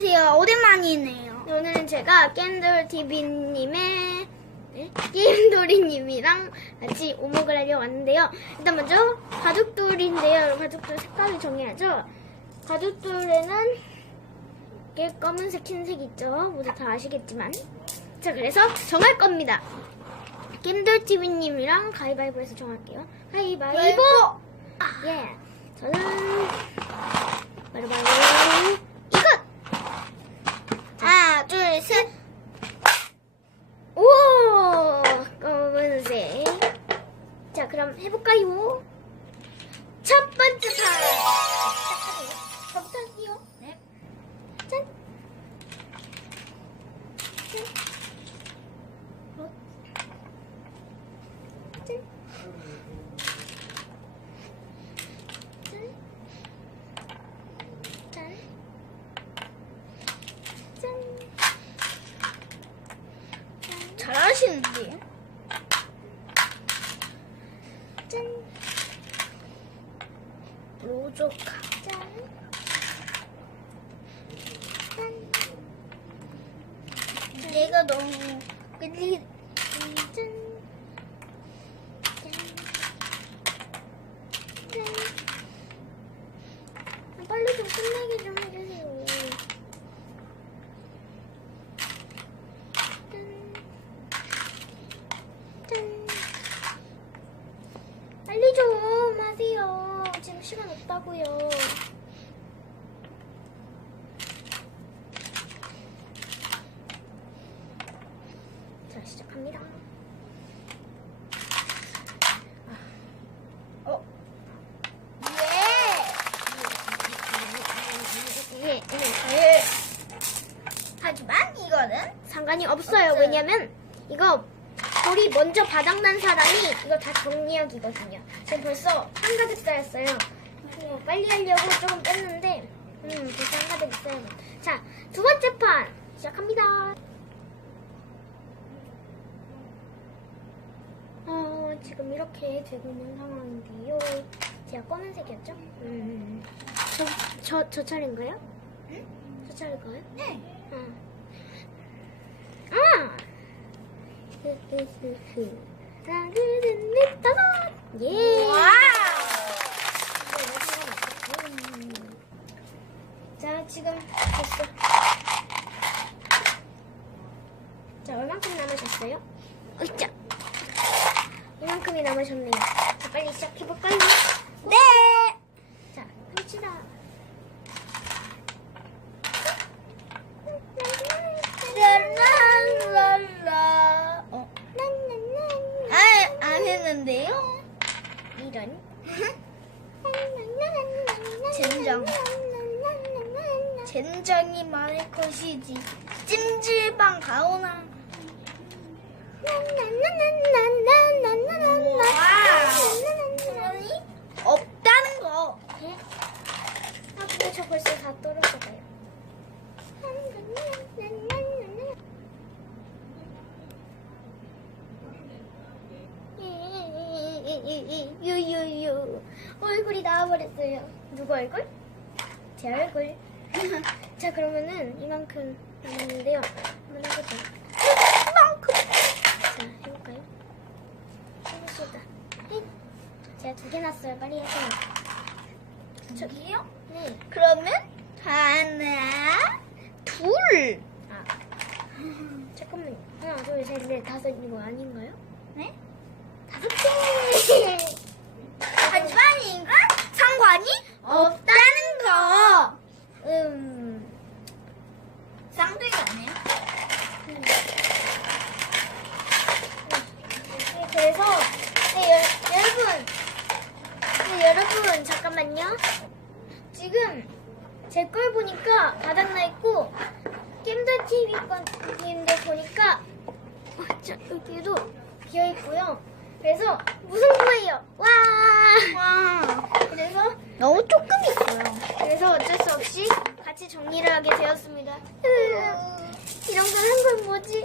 안녕하세요. 오랜만이네요. 오늘은 제가 겜돌TV님의 네? 게임돌이님이랑 같이 오목을 하려고 왔는데요. 일단 먼저 가죽돌인데요. 가죽돌 색깔을 정해야죠. 가죽돌에는 이게 검은색, 흰색 있죠. 모두 다 아시겠지만. 자, 그래서 정할 겁니다. 겜돌TV님이랑 가위바위보에서 정할게요. 가위바위보! 예. 저는 바로바로 이것! 하나, 둘, 셋. 오! 검은색. 자, 그럼 해볼까요? 첫 번째 판! 저부터 할게요. 네. 짠! 짠! 어? 잘하시는데요? 짠! 로조카. 짠! 짠! 얘가 너무 끌리, 짠! 빨리 좀 끝내게 좀 없다고요. 자, 시작합니다. 어, 예, 예, 예. 예. 하지만 이거는 상관이 없어요. 없어요. 왜냐면 이거 돌이 먼저 바닥난 사람이 이거 다 정리하기거든요. 지금 벌써 한 가득 쌓였어요. 어, 빨리 하려고 조금 뺐는데 음한 가득 있어요. 자, 두 번째 판 시작합니다. 어, 지금 이렇게 되고 있는 상황인데요. 제가 검은색이었죠? 음, 저, 저, 저 차례인가요? 응? 저 차례인가요? 네. 응. 아! 흐흐흐흐. 넷, 다섯! 예! 와우. 자, 지금 됐어. 자, 얼만큼 남으셨어요? 으쌰! 이만큼이 남으셨네요. 자, 빨리 시작해볼까요? 네. 자, 합시다. 랄랄랄라. 어, 아, 안 했는데요? 이런. 젠장. 젠장이 많을 것이지. 찜질방 가오나. 없다는 거. 아, 근데 저 벌써 다 떨어져가요. 유유유 얼굴이 나와버렸어요. 누구 얼굴? 제 얼굴. 자 그러면은 이만큼 남았는데요. 한번 해보자. 이만큼. 자 해볼까요? 해봅시다. 헷. 제가 두 개 났어요. 빨리 해세요. 저기요? 네. 그러면 하나, 둘. 아. 잠깐만요. 하나, 둘, 셋, 넷, 다섯 이거 아닌가요? 네? 다섯 개! 하지만 이건 상관이 없다는 거. 음. 쌍둥이 아니에요? 네, 그래서, 네, 여, 여러분. 네, 여러분, 잠깐만요. 지금, 제 걸 보니까 바닥나 있고, 겜더 TV 건님들 보니까, 어, 자, 여기도 비어 있고요. 그래서, 무승부예요. 와! 와, 그래서, 너무 조금 있어요. 그래서 어쩔 수 없이 같이 정리를 하게 되었습니다. 이런 걸 한 건 뭐지?